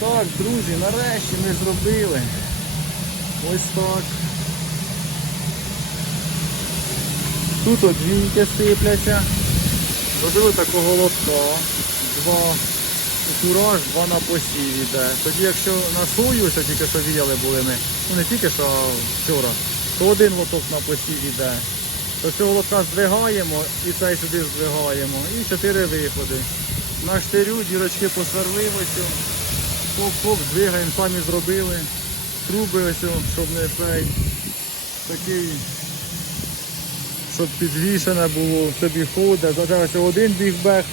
Так, друзі, нарешті ми зробили. Ось так. Тут от двійки сипляться. Зробили такого лотка. Два кураж, два на посів іде. Тоді якщо на сою, ось тільки що віяли були ми, ну не тільки що вчора, то один лоток на посів іде. То цього лотка здвигаємо і цей сюди здвигаємо. І чотири виходи. На штирю дірочки посверлив ось. Хоп-хоп, двигаємо, самі зробили. Труби ось, щоб не цей такий, щоб підвішене було, собі ходить. Зараз один бігбег,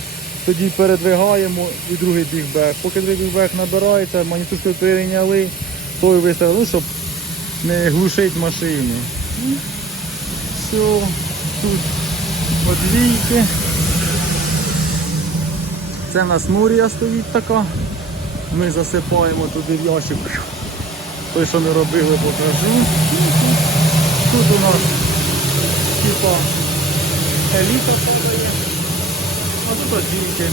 тоді передвигаємо і другий бігбег. Поки другий бігбег набирається, манітушку перейняли, той виставили, ну, щоб не глушить машину. Все, тут подвійки. Це в нас мурія стоїть така. Ми засипаємо туди в ящик. Той, що ми робили, покажу. Тут у нас типа еліта падає. А тут одінки.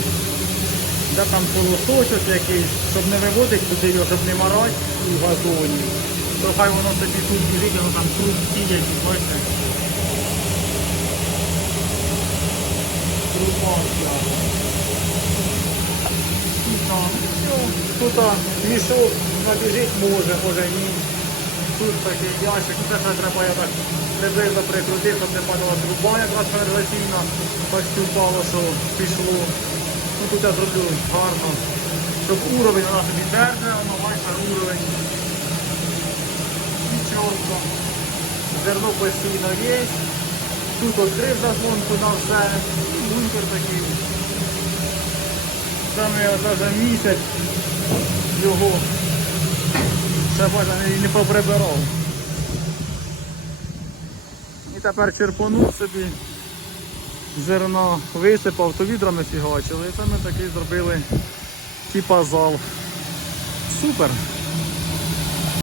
Де там полосочок якийсь, щоб не виводити туди його, щоб не марати у газоні. То хай воно собі тут біжить, воно там круг сидять, бачите. Крупанка. І там, все. Тут мішок набіжить може, може ні. Тут такий ящик, ну це треба я так приблизно прикрутити, щоб не падала труба якраз каналізаційна, так впало, що пішло. Ну тут я зроблю гарно, щоб уровень нас собі держав, воно бачите, уровень. Нічого. Зерно постійно є. Тут відкрив заслонку на все. І бункер такий. Саме я за місяць його ще бача не, не поприбирав. І тепер черпанув собі зерно висипав, то відрами фігачили. І це ми такий зробили типа зал. Супер!